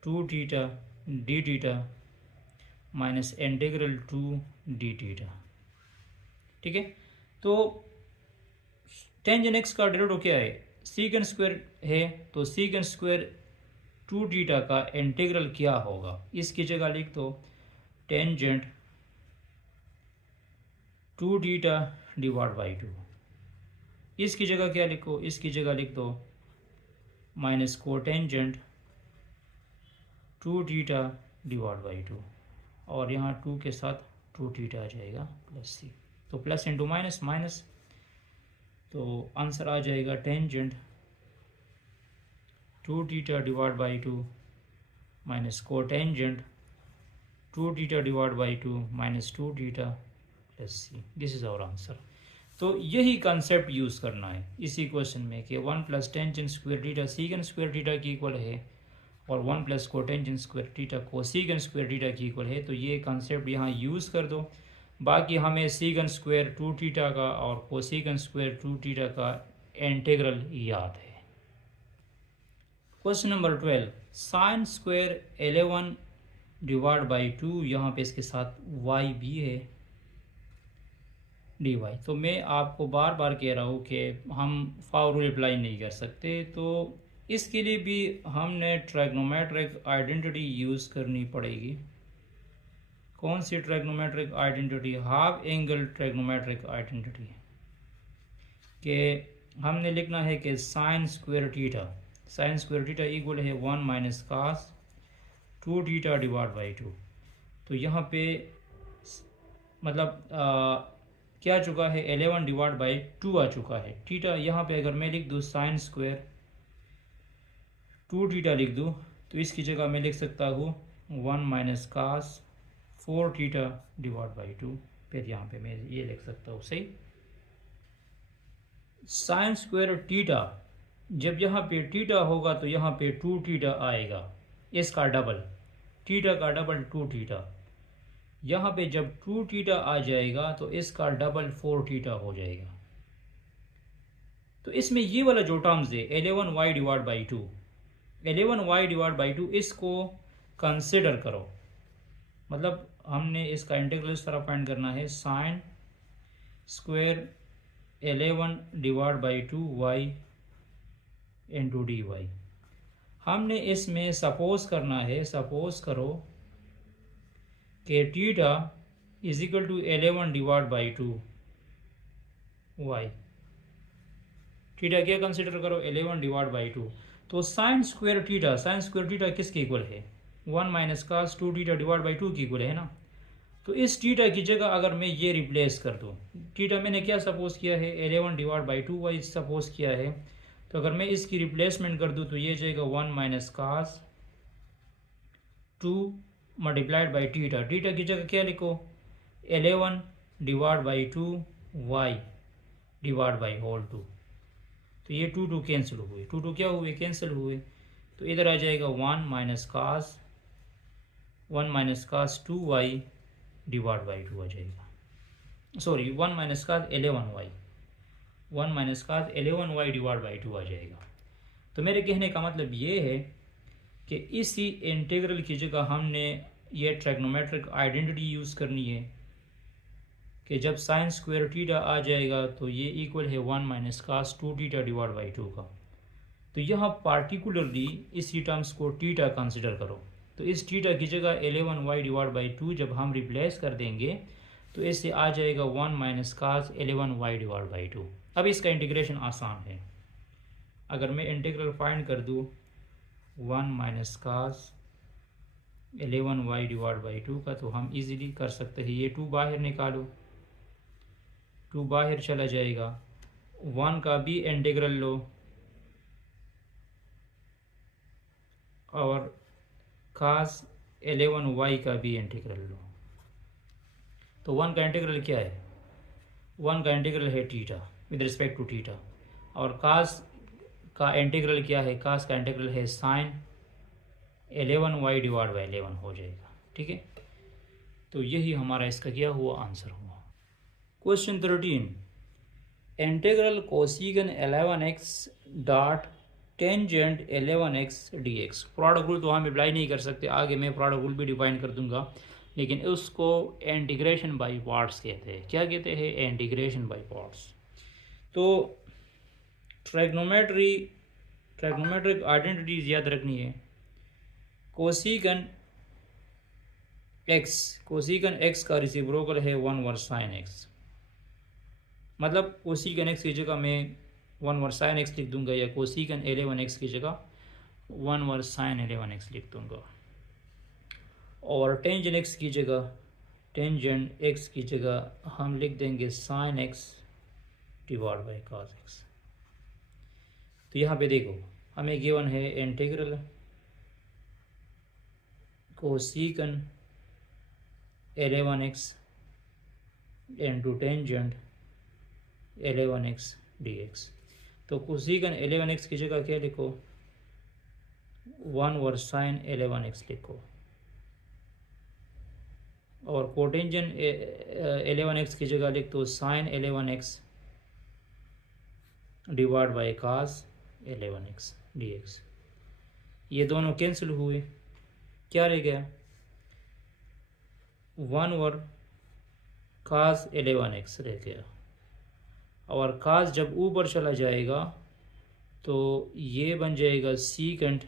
2 theta d theta minus integral 2 d theta. ठीक है, तो टेंजेंट एक्स का डेरिवेटिव क्या है? सीकेंट स्क्वायर है, तो सीकेंट स्क्वायर 2 थीटा का इंटीग्रल क्या होगा? इसकी जगह लिख दो टेंजेंट 2 थीटा डिवाइड बाई 2। इसकी जगह क्या लिखो? इसकी जगह लिख दो minus cotangent 2 theta divide by 2, और यहाँ 2 के साथ 2 थीटा आ जाएगा प्लस सी। तो प्लस इंटू माइनस माइनस, तो आंसर आ जाएगा tangent 2 theta divide by 2 minus cotangent 2 theta divide by 2 minus 2 theta plus c, this is our answer. तो यही कंसेप्ट यूज़ करना है इसी क्वेश्चन में कि 1 plus tangent square theta secant square theta की इक्वल है और 1 plus cotangent square theta cosecant square theta की इक्वल है। तो ये कंसेप्ट यहाँ यूज़ कर दो। बाकी हमें सीकेंड स्क्वायर 2 थीटा का और कोसीकेंड स्क्वायर 2 थीटा का इंटीग्रल याद है। Question number 12, sign square 11 divide by 2, यहाँ पे इसके साथ वाई भी है डी वाई। तो मैं आपको बार बार कह रहा हूँ कि हम फॉर रूल अप्लाई नहीं कर सकते, तो इसके लिए भी हमने ट्राइग्नोमेट्रिक आइडेंटिटी यूज़ करनी पड़ेगी। कौन सी trigonometric identity? Half angle trigonometric identity, कि हमने लिखना है कि साइन स्क्वायर थीटा इक्वल है 1 minus cos 2 theta divide by 2। तो यहाँ पे मतलब क्या चुका है 11 डिवाइड बाई 2 आ चुका है थीटा। यहाँ पे अगर मैं लिख दूँ साइन स्क्वायर 2 थीटा लिख दूँ तो इसकी जगह मैं लिख सकता हूँ 1 minus cos 4 theta divide by 2। फिर यहाँ पे मैं ये लिख सकता हूँ सही। साइन स्क्वायर थीटा, जब यहाँ पे थीटा होगा तो यहाँ पे 2 थीटा आएगा, इसका डबल, थीटा का डबल 2 थीटा। यहाँ पे जब 2 थीटा आ जाएगा तो इसका डबल 4 थीटा हो जाएगा। तो इसमें ये वाला जो टर्म्स है 11y divide by 2, 11y divide by 2, इसको कंसिडर करो। मतलब हमने इसका इंटीग्रल इस तरह फाइंड करना है, sine square 11 divide by 2y into d y. हमने इसमें सपोज करना है, सपोज करो कि theta is equal to 11 divide by 2 y. Theta क्या कंसिडर करो 11 डिवाइड बाई 2। तो साइन स्क्वायर थीटा किसके इक्वल है? 1 minus cos 2 theta divide by 2 की इक्वल है ना। तो इस थीटा की जगह अगर मैं ये रिप्लेस कर दूँ, थीटा मैंने क्या सपोज किया है 11 डिवाइड बाई 2 वाई सपोज किया है, तो अगर मैं इसकी रिप्लेसमेंट कर दूँ तो ये जाएगा 1 minus cos 2 multiplied by theta. Theta की जगह क्या लिखो 11 divide by 2 y divide by whole 2। तो ये 2 कैंसिल हुए, 2 क्या हुए? कैंसिल हुए। तो इधर आ जाएगा 1 minus cos 2 y divide by 2 आ जाएगा। Sorry 1 minus cos 11 y, 1 minus cos 11 y divide by 2 आ जाएगा। तो मेरे कहने का मतलब ये है कि इसी इंटीग्रल की जगह हमने ये ट्राइग्नोमेट्रिक आइडेंटिटी यूज़ करनी है कि जब साइन स्क्वायर थीटा आ जाएगा तो ये इक्वल है 1 minus cos 2 theta divide by 2 का। तो यहाँ पार्टिकुलरली इसी टर्म्स को थीटा कंसिडर करो। तो इस थीटा की जगह 11y डिवाइड बाई 2 जब हम रिप्लेस कर देंगे तो इससे आ जाएगा 1 minus cos 11y divide by 2। अब इसका इंटीग्रेशन आसान है। अगर मैं इंटीग्रल फाइंड कर दूँ 1 minus cos 11y divide by 2 का, तो हम इजीली कर सकते हैं। ये 2 बाहर निकालो, 2 बाहर चला जाएगा, 1 का भी इंटीग्रल लो और कास 11y का भी इंटीग्रल लो। तो 1 का इंटीग्रल क्या है? 1 का इंटीग्रल है theta with respect to theta, और कास का इंटीग्रल क्या है? कास का इंटीग्रल है साइन 11y डिवाइड बाई 11 हो जाएगा। ठीक है, तो यही हमारा इसका क्या हुआ? आंसर हुआ। Question 13, integral cosec 11x dot tangent 11x dx। Product rule तो हम अप्लाई नहीं कर सकते, आगे मैं प्रोडक्ट रूल भी डिफाइन कर दूंगा, लेकिन उसको इंटीग्रेशन बाय पार्ट्स कहते हैं। क्या कहते हैं? Integration by parts. तो ट्राइग्नोमेट्रिक आइडेंटिटीज याद रखनी है। कोसिगन x का रेसिप्रोकल है 1 ओवर साइन x। मतलब कोसिगन x की जगह मैं 1 ओवर साइन x लिख दूंगा, या कोसिगन 11x की जगह 1 ओवर साइन 11x लिख दूंगा। और टेंजेंट x की जगह हम लिख देंगे sine x divide by cos x। तो यहाँ पे देखो हमें गिवन है integral cosec 11x into tangent 11x dx। तो कोसिकन 11x की जगह क्या लिखो, 1 साइन 11x लिखो, और कोटेंजेंट 11x की जगह लिख दो sine 11x divide by cos 11x dx। ये दोनों कैंसिल हुए, क्या रह गया, 1 कास 11x रह गया, और कास जब ऊपर चला जाएगा तो ये बन जाएगा secant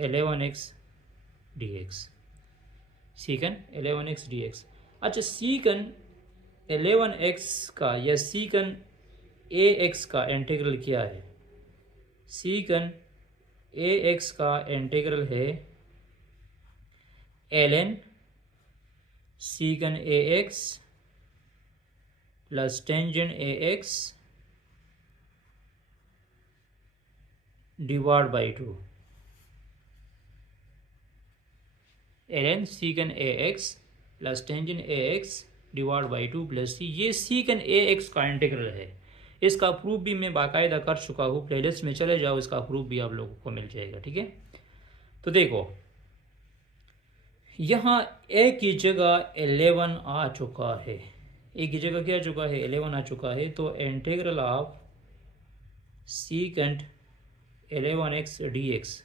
11x dx, secant 11x dx। अच्छा, सीकेंट 11x का या सीकेंट ax का इंटीग्रल क्या है, सीकेंट ax का इंटीग्रल है ln secant ax plus tangent ax divide by 2, ln secant ax plus tangent ax divide by 2 plus c. ये secant ax का इंटीग्रल है, इसका प्रूफ भी मैं बाकायदा कर चुका हूँ, प्लेलिस्ट में चले जाओ, इसका प्रूफ भी आप लोगों को मिल जाएगा। ठीक है, तो देखो यहाँ ए की जगह 11 आ चुका है, ए की जगह क्या आ चुका है, 11 आ चुका है। तो integral of secant 11x dx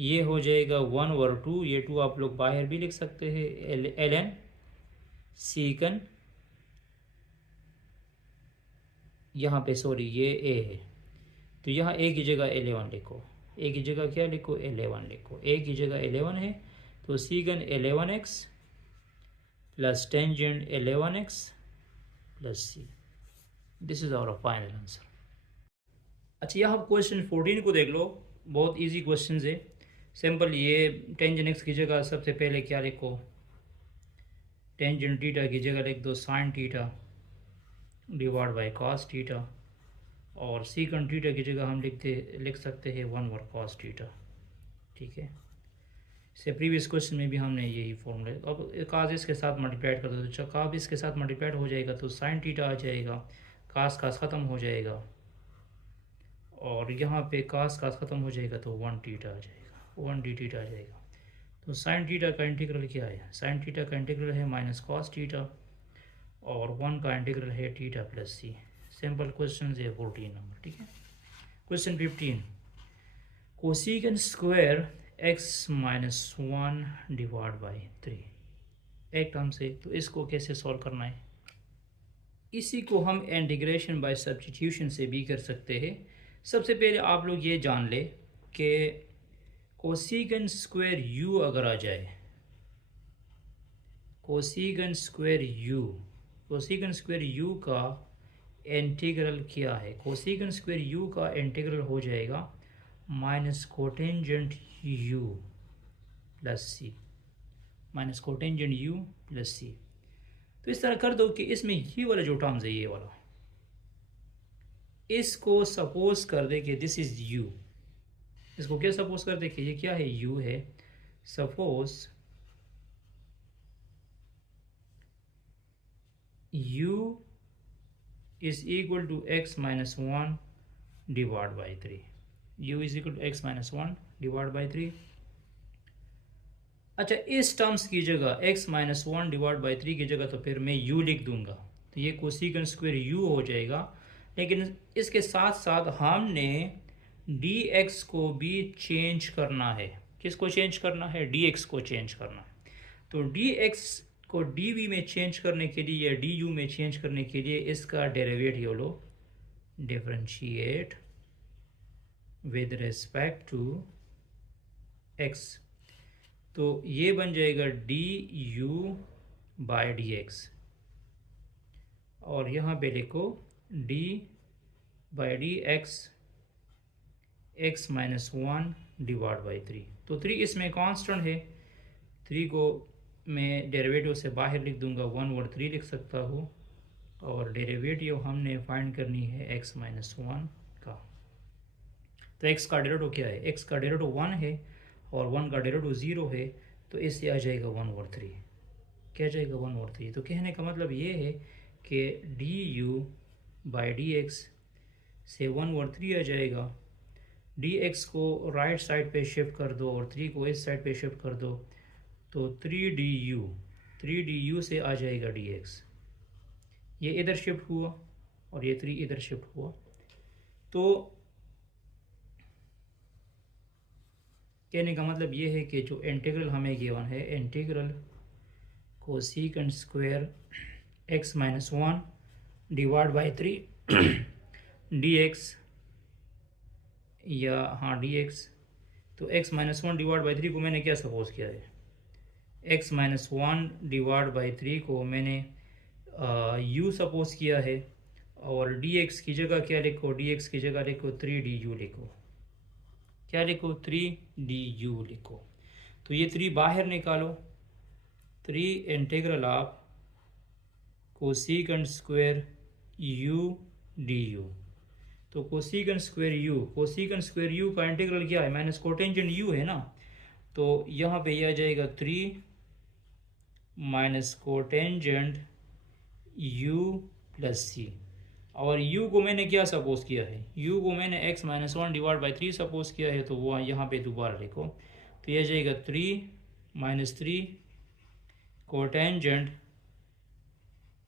ये हो जाएगा 1/2, ये 2 आप लोग बाहर भी लिख सकते हैं, ln सीकेंट, यहाँ पे सॉरी ये ए है, तो यहाँ ए की जगह 11 लिखो, ए की जगह क्या लिखो, 11 लिखो, ए की जगह 11 है, तो secant 11x plus tangent 11x plus c, this is our final answer. अच्छा, यहाँ आप क्वेश्चन 14 को देख लो, बहुत इजी क्वेश्चन है, सिंपल। ये टेंजेंट एक्स की जगह सबसे पहले क्या लिखो, टेंजेंट थीटा की जगह लिख दो sine theta divide by cos theta, और सीकेंट थीटा की जगह हम लिख सकते हैं 1 कॉस थीटा। ठीक है, इससे प्रीवियस क्वेश्चन में भी हमने यही फॉर्मूला, अब कास इसके साथ मल्टीप्लाइड कर दो, तो कास इसके साथ मल्टीप्लाइड हो जाएगा तो साइन थीटा आ जाएगा, कास ख़त्म हो जाएगा, और यहाँ पे कास ख़त्म हो जाएगा तो 1 थीटा आ जाएगा, 1 डी थीटा आ जाएगा। तो साइन थीटा का इंटीग्रल क्या है, साइन थीटा का इंटीग्रल है माइनस कॉस थीटा, और 1 का इंटीग्रल है थीटा प्लस सी। सिंपल क्वेश्चन है 14 नंबर। ठीक है, question 15, cosecant square x minus 1 divide by 3 एक टर्म से, तो इसको कैसे सॉल्व करना है, इसी को हम इंटीग्रेशन बाय सब्स्टिट्यूशन से भी कर सकते हैं। सबसे पहले आप लोग ये जान ले कि कोसिकेंट स्क्वायर u अगर आ जाए, कोसिकेंट स्क्वायर u का इंटीग्रल क्या है, कोसिकेंट स्क्वायर u का इंटीग्रल हो जाएगा माइनस कोटेंजेंट u प्लस सी, minus cotangent u plus c. तो इस तरह कर दो कि इसमें ये वाला जो टर्म्स है, ये वाला, इसको सपोज कर दे कि दिस इज u, इसको क्या सपोज कर दे कि ये क्या है, u है। Suppose u is equal to x minus 1 divide by 3, u is equal to x minus 1 divide by 3। अच्छा, इस टर्म्स की जगह x माइनस 1 डिवाइड बाई 3 की जगह तो फिर मैं u लिख दूंगा, तो ये कोसिकेंट स्क्वायर u हो जाएगा। लेकिन इसके साथ साथ हमने dx को भी चेंज करना है, किसको चेंज करना है, dx को चेंज करना है। तो dx को dv में चेंज करने के लिए या du में चेंज करने के लिए इसका डेरिवेटिव लो, differentiate with respect to x, तो ये बन जाएगा du बाई dx, और यहाँ पे लिखो d by d x minus 1 divide by 3। तो 3 इसमें कांस्टेंट है, 3 को मैं डेरिवेटिव से बाहर लिख दूंगा, 1/3 लिख सकता हूँ, और डेरिवेटिव हमने फाइंड करनी है x माइनस 1 का। तो x का डेरिवेटिव क्या है, x का डेरिवेटिव 1 है और 1 का डेरिवेटिव 0 है, तो इससे आ जाएगा 1/3। क्या जाएगा 1/3। तो कहने का मतलब ये है कि D u by d x से 1/3 आ जाएगा। डी एक्स को राइट साइड पे शिफ्ट कर दो और 3 को इस साइड पे शिफ्ट कर दो, तो 3 डी यू से आ जाएगा डी एक्स। ये इधर शिफ्ट हुआ और ये 3 इधर शिफ्ट हुआ। तो कहने का मतलब ये है कि जो इंटीग्रल हमें गिवन है, integral cosecant square x minus 1 divide by 3 D x, या हाँ डी एक्स। तो x माइनस 1 डिवाइड बाई 3 को मैंने क्या सपोज किया है, x माइनस 1 डिवाइड बाई 3 को मैंने u सपोज किया है, और dx की जगह क्या लिखो, dx की जगह लिखो 3du लिखो। क्या लिखो, 3du लिखो। तो ये 3 बाहर निकालो, 3 integral of cosecant square u du। तो कोसेकेंट स्क्वायर u का इंटीग्रल क्या है, माइनस कोटेंजेंट u है ना, तो यहाँ पे यह आ जाएगा 3 minus cotangent u plus c। और u को मैंने क्या सपोज किया है, u को मैंने x minus 1 divide by 3 suppose किया है, तो वो यहाँ पे दोबारा लिखो। तो यह जाएगा 3 minus 3 cotangent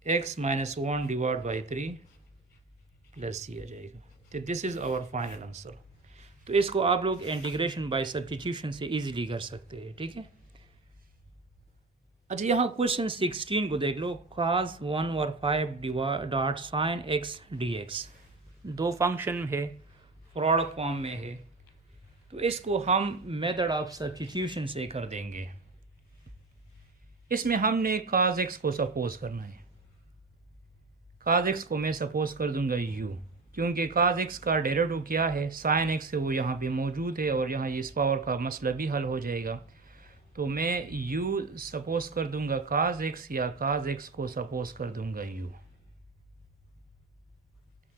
x minus 1 divide by 3 plus c आ जाएगा। तो this is our final answer. तो इसको आप लोग इंटीग्रेशन बाय सब्स्टिट्यूशन से इजीली कर सकते हैं, ठीक है। अच्छा, यहाँ क्वेश्चन 16 को देख लो, cos 1/5 dot sine x dx। दो फंक्शन है, प्रोडक्ट फॉर्म में है, तो इसको हम मेथड ऑफ सब्स्टिट्यूशन से कर देंगे। इसमें हमने cos x को सपोज करना है। cos x को मैं सपोज कर दूंगा u, क्योंकि cos x का डेरिवेटिव क्या है, sin x से, वो यहाँ पे मौजूद है, और यहाँ इस पावर का मसला भी हल हो जाएगा। तो मैं u सपोज कर दूंगा cos x, या cos x को सपोज कर दूंगा u।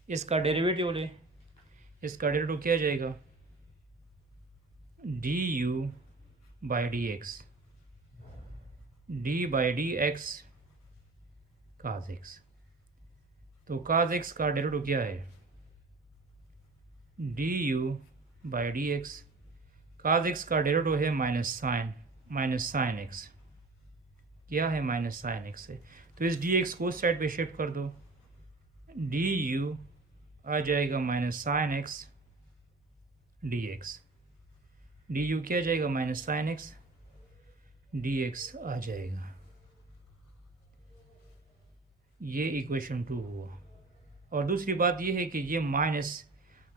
इसका डेरिवेटिव ले, इसका डेरिवेटिव क्या जाएगा, du by d x, d by d x cos x। तो cos x का डेरिवेटिव क्या है, du by d x. cos x का डेरिवेटिव है माइनस साइन x, क्या है, माइनस साइन x है। तो इस dx को उस साइड पे शिफ्ट कर दो, du आ जाएगा minus sine x dx, du क्या जाएगा, माइनस साइन x dx आ जाएगा। ये इक्वेशन 2 हुआ। और दूसरी बात ये है कि ये माइनस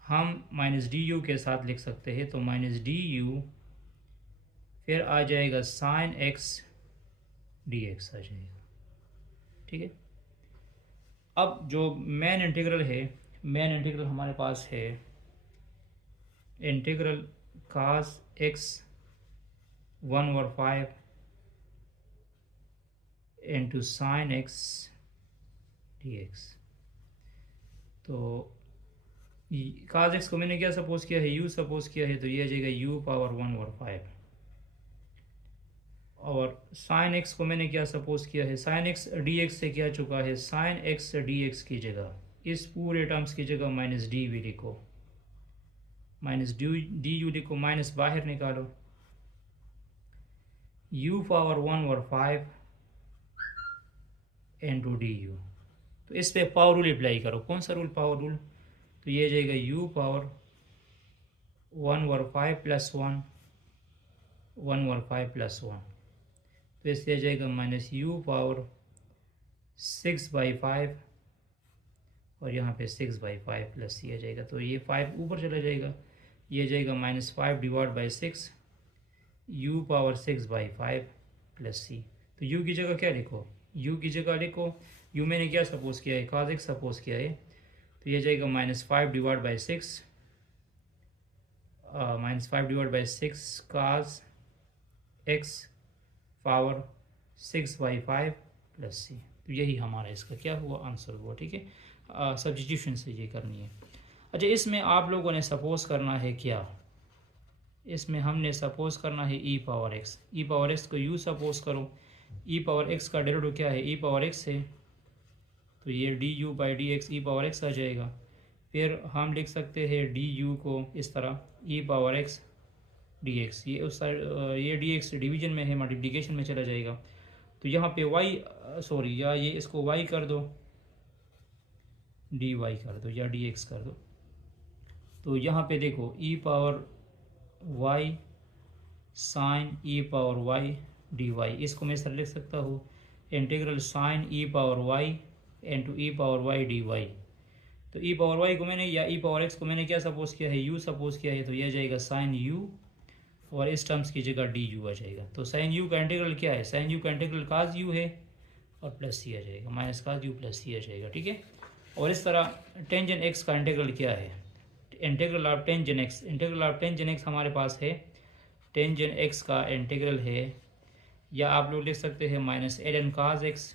हम माइनस du के साथ लिख सकते हैं, तो माइनस du फिर आ जाएगा साइन x dx आ जाएगा, ठीक है। अब जो मेन इंटीग्रल है, मेन इंटीग्रल हमारे पास है integral cos x 1/5 into sine x dx। तो cos x को मैंने क्या सपोज किया है, u सपोज किया है, तो ये आ जाएगा u पावर 1/5। और साइन x को मैंने क्या सपोज किया है, साइन x dx से क्या चुका है, साइन x dx की जगह, इस पूरे टर्म्स की जगह माइनस डी वी लिखो, माइनस डी यू लिखो, माइनस बाहर निकालो, u power 1/5 into D you. तो इस पे पावर रूल अप्लाई करो। कौन सा रूल, पावर रूल। तो ये जाएगा u पावर 1/5 प्लस 1, 1/5 प्लस 1, तो इससे आ जाएगा माइनस u पावर 6/5, और यहाँ पे 6/5 प्लस c आ जाएगा। तो ये 5 ऊपर चला जाएगा, ये जाएगा minus 5 divide by 6, u power 6/5 plus c। तो u की जगह क्या लिखो, u की जगह लिखो, u मैंने क्या सपोज किया है, cos x सपोज किया है, तो ये जाएगा minus 5 divide by 6, minus 5 divide by 6 cos x power 6/5 plus c। तो यही हमारा इसका क्या हुआ, आंसर हुआ, ठीक है। सब्स्टिट्यूशन से ये करनी है। अच्छा, इसमें आप लोगों ने सपोज करना है क्या, इसमें हमने सपोज करना है e power x। e power x को u सपोज करो, ई पावर एक्स का डेरिवेटिव क्या है, ई पावर एक्स है, तो ये d u by d x e power x आ जाएगा। फिर हम लिख सकते हैं डी यू को इस तरह ई पावर एक्स डी एक्स, ये उस साइड ये डी एक्स डिवीजन में है, मल्टीप्लिकेशन में चला जाएगा। तो यहाँ पे वाई सॉरी या ये इसको वाई कर दो, डी वाई कर दो या डी एक्स कर दो। तो यहाँ पे देखो ई पावर वाई साइन ई पावर वाई डी वाई, इसको मैं सर लिख सकता हूँ इंटीग्रल साइन ई पावर वाई इंटू ई पावर वाई डी वाई। तो ई पावर वाई को मैंने या ई पावर एक्स को मैंने क्या सपोज किया है, यू सपोज किया है, तो यह जाएगा साइन यू और इस टर्म्स की जगह डी यू आ जाएगा। तो साइन यू का इंटीग्रल क्या है, साइन यू का इंटीग्रल काज यू है और प्लस सी आ जाएगा, माइनस काज यू प्लस सी आ जाएगा, ठीक है। और इस तरह टेंजन एक्स का इंटीग्रल क्या है, integral of tangent x, integral of tangent x हमारे पास है, टेंजन एक्स का इंटीग्रल है, या आप लोग लिख सकते हैं minus l n cos x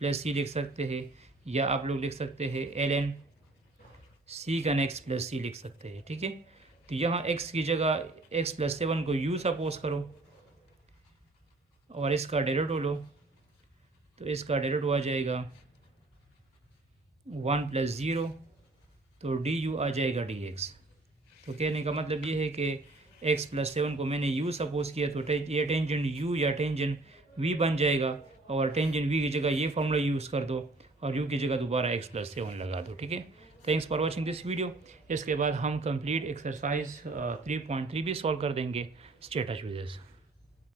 plus c लिख सकते हैं, या आप लोग लिख सकते हैं l n secant x plus c लिख सकते हैं, ठीक है। तो यहाँ x की जगह x प्लस 7 को u सपोज करो और इसका डेरिवेटिव लो, तो इसका डेरिवेटिव आ जाएगा 1 प्लस 0, तो डी यू आ जाएगा डी एक्स। तो कहने का मतलब ये है कि x प्लस 7 को मैंने u सपोज किया, तो ये टेंजेंट u या टेंजेंट v बन जाएगा, और टेंजेंट v की जगह ये फॉर्मूला यूज़ कर दो और u की जगह दोबारा x प्लस 7 लगा दो, ठीक है। Thanks for watching this video. इसके बाद हम कंप्लीट एक्सरसाइज 3.3 भी सॉल्व कर देंगे। Stay touch with us.